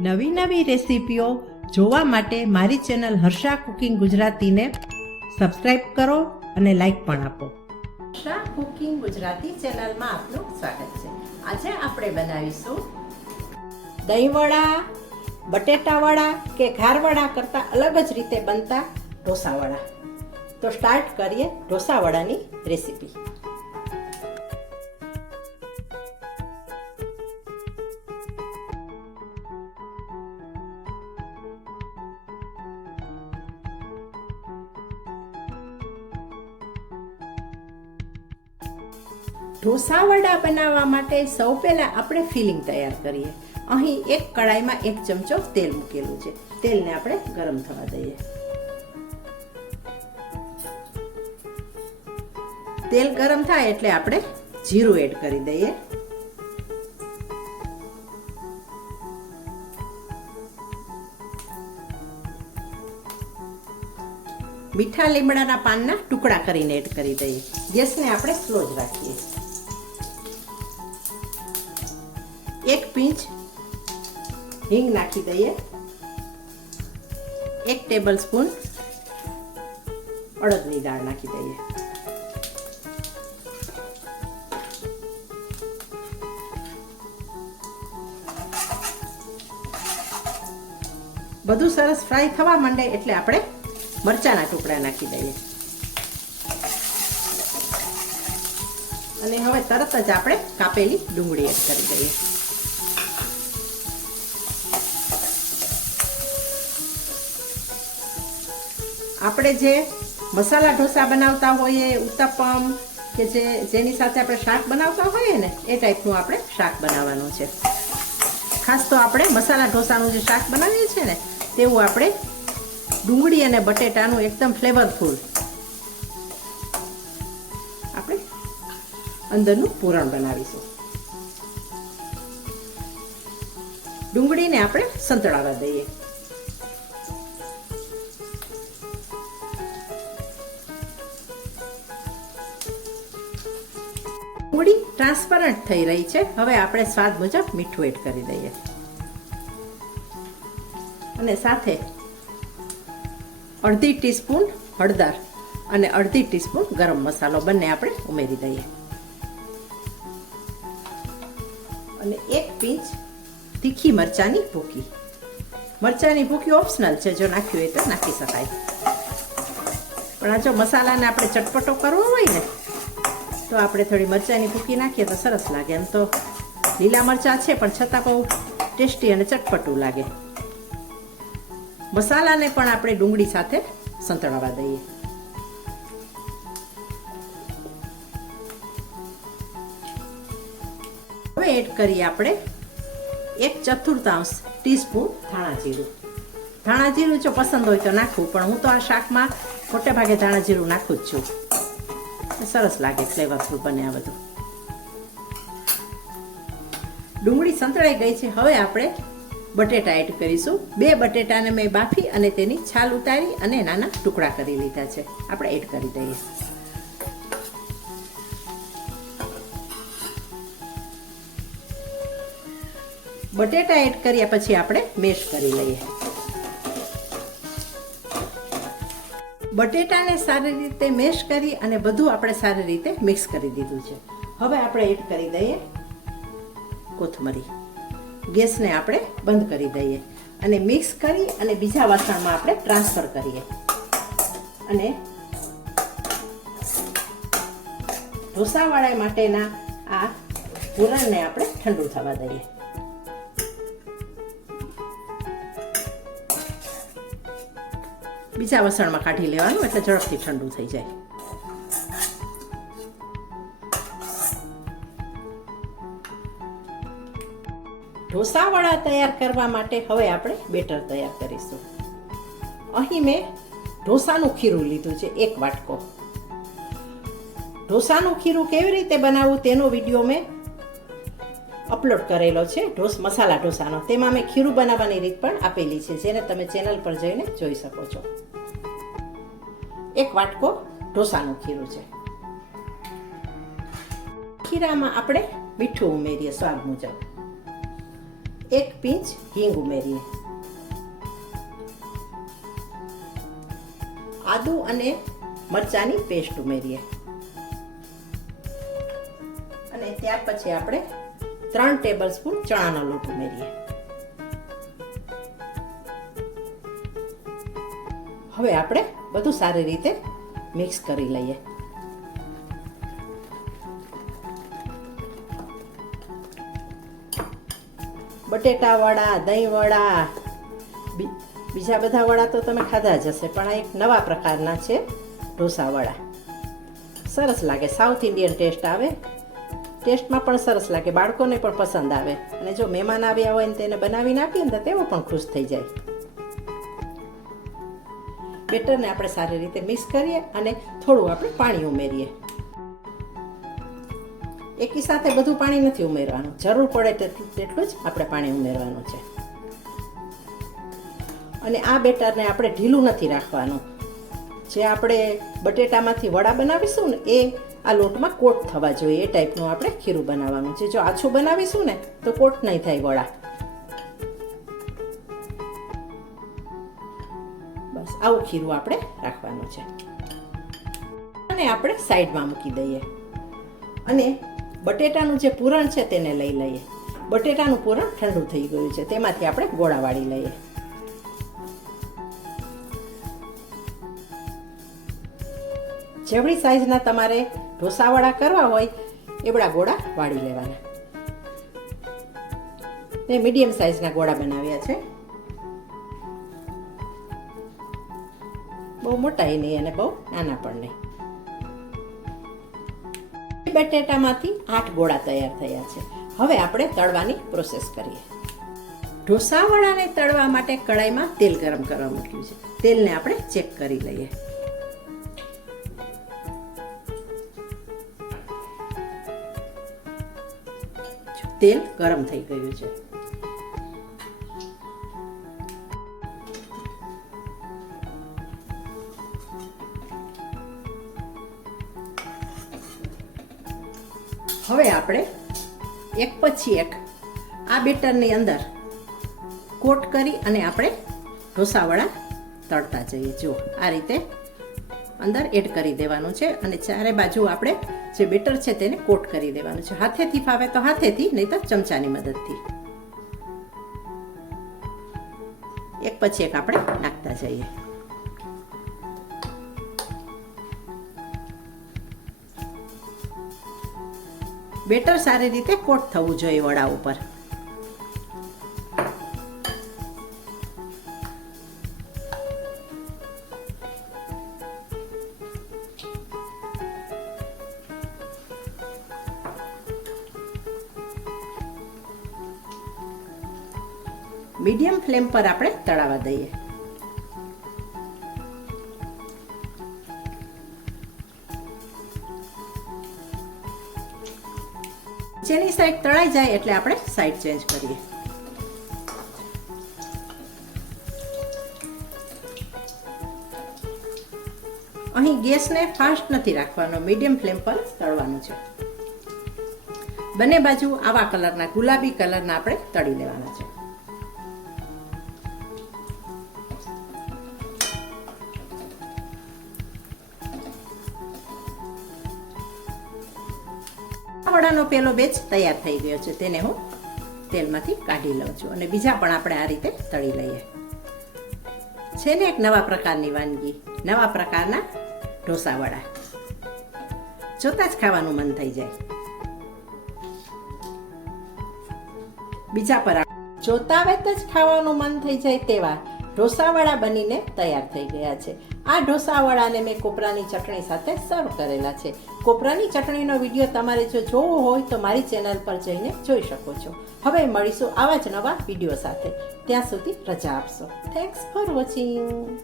નવી નવી રેસીપીઓ જોવા માટે મારી ચેનલ હર્ષા કુકિંગ ગુજરાતીને સબસ્ક્રાઇબ કરો અને લાઈક પણ આપો. હર્ષા કુકિંગ ગુજરાતી ચેનલમાં આપનું સ્વાગત છે. આજે આપણે બનાવીશું દહીંવડા બટેટાવડા કે ઘારવડા કરતાં અલગ જ રીતે બનતા ઢોસાવડા તો સ્ટાર્ટ કરીએ ઢોસાવડાની રેસીપી. ઢોસા વડા બનાવવા માટે સૌ પહેલાં આપણે ફિલિંગ તૈયાર કરીએ. અહીં એક કડાઈમાં એક ચમચો તેલ મૂકેલું છે. તેલને આપણે ગરમ થવા દઈએ. તેલ ગરમ થાય એટલે આપણે જીરું એડ કરી દઈએ. મીઠા લીમડાના પાનના ટુકડા કરીને એડ કરી દઈએ. ગેસને આપણે સ્લો જ રાખીએ. એક પીંચ હિંગ નાખી દઈએ. એક ટેબલ સ્પૂન અડદની દાળ નાખી દઈએ. બધું સરસ ફ્રાય થવા માંડે એટલે આપણે મરચાના ટુકડા નાખી દઈએ. અને હવે તરત જ આપણે કાપેલી ડુંગળી એડ કરી દઈએ. આપણે જે મસાલા ઢોસા બનાવતા હોઈએ, ઉત્તપમ કે જે, જેની સાથે આપણે શાક બનાવતા હોઈએ ને, એ ટાઈપનું આપણે શાક બનાવવાનું છે. ખાસ તો આપણે મસાલા ઢોસાનું જે શાક બનાવીએ છીએ ને, તેવું આપણે ડુંગળી અને બટેટાનું એકદમ ફ્લેવરફુલ આપણે અંદરનું પૂરણ બનાવીશું. ડુંગળીને આપણે સંતળાવા દઈએ. ડુંગળી ટ્રાન્સપરન્ટ થઈ રહી છે. હવે આપણે સ્વાદ મુજબ મીઠું એડ કરી દઈએ. અને સાથે અડધી ટીસ્પૂન હળદર અને અડધી ટીસ્પૂન ગરમ મસાલો બંને આપણે ઉમેરી દઈએ. અને એક પીંચ તીખી મરચાની ભૂકી. મરચાની ભૂકી ઓપ્શનલ છે, જો નાખ્યું હોય તો નાખી શકાય. પણ આ જો મસાલાને આપણે ચટપટો કરવો હોય ને તો આપણે થોડી મરચાંની ભૂકી નાખીએ તો સરસ લાગે. એમ તો લીલા મરચાં છે, પણ છતાં બહુ ટેસ્ટી અને ચટપટું લાગે. મસાલાને પણ આપણે ડુંગળી સાથે સંતળાવા દઈએ. હવે એડ કરીએ આપણે એક ચતુર્થાંશ ટીસ્પૂન ધાણા જીરું. ધાણા જીરું જો પસંદ હોય તો નાખવું, પણ હું તો આ શાકમાં મોટે ભાગે ધાણા જીરું નાખું જ છું. સરસ લાગે ફ્લેવરફુલ બને આ બધું. ડુંગળી સંતળાઈ ગઈ છે. હવે આપણે બટેટા એડ કરીશું. બે બટેટાને મેં બાફી અને તેની છાલ ઉતારી અને નાના ટુકડા કરી લીધા છે. આપણે એડ કરી દઈએ. બટેટા એડ કર્યા પછી આપણે મેશ કરી લઈએ. બટેટાને સારી રીતે મેશ કરી અને બધું આપણે સારી રીતે મિક્સ કરી દીધું છે. હવે આપણે એડ કરી દઈએ કોથમરી. ગેસને આપણે બંધ કરી દઈએ અને મિક્સ કરી અને બીજા વાસણમાં આપણે ટ્રાન્સફર કરીએ. અને ઢોસાવાળા માટેના આ પૂરણને આપણે ઠંડુ થવા દઈએ. બીજા વસણમાં કાઢી લેવાનું એટલે ઝડપથી ઠંડુ થઈ જાય. ઢોસાવાળા તૈયાર કરવા માટે હવે આપણે બેટર તૈયાર કરીશું. અહીં મેં ઢોસાનું ખીરું લીધું છે, એક વાટકો. ઢોસાનું ખીરું કેવી રીતે બનાવવું તેનો વીડિયો મેં અપલોડ કરેલો છે ઢોસ મસાલા ઢોસાનો. તેમાં મેં ખીરું બનાવવાની રીત પણ આપેલી છે, જેને તમે ચેનલ પર જઈને જોઈ શકો છો. એક વાટકો ઢોસાનું ખીરું છે. ખીરામાં આપણે મીઠું ઉમેરીએ સ્વાદ મુજબ. એક પિંચ હિંગ ઉમેરીએ. આદુ અને મરચાની પેસ્ટ ઉમેરીએ. અને ત્યાર પછી આપણે ત્રણ ટેબલ સ્પૂન ચણાનો લોટ ઉમેરીએ. હવે આપણે બધું સારી રીતે મિક્સ કરી લઈએ. બટેટા વડા દહીં વડા બીજા બધા વડા તો તમે ખાધા જ હશે, પણ આ એક નવા પ્રકારના છે ઢોસા વડા સરસ લાગે, સાઉથ ઇન્ડિયન ટેસ્ટ આવે. ટેસ્ટમાં પણ સરસ લાગે, બાળકોને પણ પસંદ આવે. અને જો મહેમાન આવ્યા હોય ને તેને બનાવીને આપીએ ને તો તેઓ પણ ખુશ થઈ જાય. બેટરને આપણે સારી રીતે મિક્સ કરીએ અને થોડું આપણે પાણી ઉમેરીએ. એકી સાથે બધું પાણી નથી ઉમેરવાનું. જરૂર પડે તેટલું જ આપણે પાણી ઉમેરવાનું છે. અને આ બેટરને આપણે ઢીલું નથી રાખવાનું. જે આપણે બટેટામાંથી વડા બનાવીશું ને એ આ લોટમાં કોટ થવા જોઈએ એ ટાઈપનું આપણે ખીરું બનાવવાનું છે. જો આછું બનાવીશું ને, તો કોટ નહીં થાય વડા બસ, આવું ખીરું આપણે રાખવાનું છે. અને આપણે સાઈડમાં મૂકી દઈએ. અને બટેટાનું જે પૂરણ છે તેને લઈ લઈએ. બટેટાનું પૂરણ ઠંડુ થઈ ગયું છે, તેમાંથી આપણે ગોળા વાળી લઈએ. જેવડી સાઈઝના તમારે ઢોસાવાળા કરવા હોય, એવડા ગોળા વાળી લેવાના. મેં મીડિયમ સાઈઝના ગોળા બનાવ્યા છે. બહુ મોટા નહીં, અને બહુ નાના પણ નહીં. બટેટામાંથી આઠ ગોળા તૈયાર થયા છે. હવે આપણે તળવાની પ્રોસેસ કરીએ. ઢોસાવાળાને તળવા માટે કડાઈમાં તેલ ગરમ કરવા મૂક્યું છે. તેલને આપણે ચેક કરી લઈએ. તેલ ગરમ થઈ ગયું છે. હવે આપણે એક પછી એક આ બેટરની અંદર કોટ કરી અને આપણે ઢોસાવાળા તળતા જઈએ. જો આ રીતે અંદર એડ કરી દેવાનું છે અને ચારે બાજુ આપણે જે બેટર છે તેને કોટ કરી દેવાનું છે. હાથેથી ફાવે તો હાથેથી, નહીં તો ચમચાની મદદથી. એક પછી એક આપણે નાખતા જઈએ. બેટર સારી રીતે કોટ થવું જોઈએ વડા ઉપર. મીડિયમ ફ્લેમ પર આપણે તળાવા દઈએ. જેની સાઈડ તળાઈ જાય એટલે આપણે સાઈડ ચેન્જ કરીએ. અહીં ગેસને ફાસ્ટ નથી રાખવાનો, મીડિયમ ફ્લેમ પર તળવાનું છે. બંને બાજુ આવા કલરના, ગુલાબી કલરના આપણે તળી લેવાના છે. વડાનો પહેલો બેચ તૈયાર થઈ ગયો છે, તેને હું તેલમાંથી કાઢી લઉં છું અને બીજા પણ આપણે આ રીતે તળી લઈએ. છે ને એક નવા પ્રકારની વાનગી, નવા પ્રકારના ઢોસાવડા જોતા જ ખાવાનું મન થઈ જાય. બીજા પર જોતા વેત જ ખાવાનું મન થઈ જાય તેવા ઢોસાવાળા બનીને તૈયાર થઈ ગયા છે. આ ઢોસાવાળાને મેં કોપરાની ચટણી સાથે સર્વ કરેલા છે. કોપરાની ચટણીનો વીડિયો તમારે જો જોવો હોય તો મારી ચેનલ પર જઈને જોઈ શકો છો. હવે મળીશું આવા જ નવા વીડિયો સાથે. ત્યાં સુધી રજા આપશો. Thanks for watching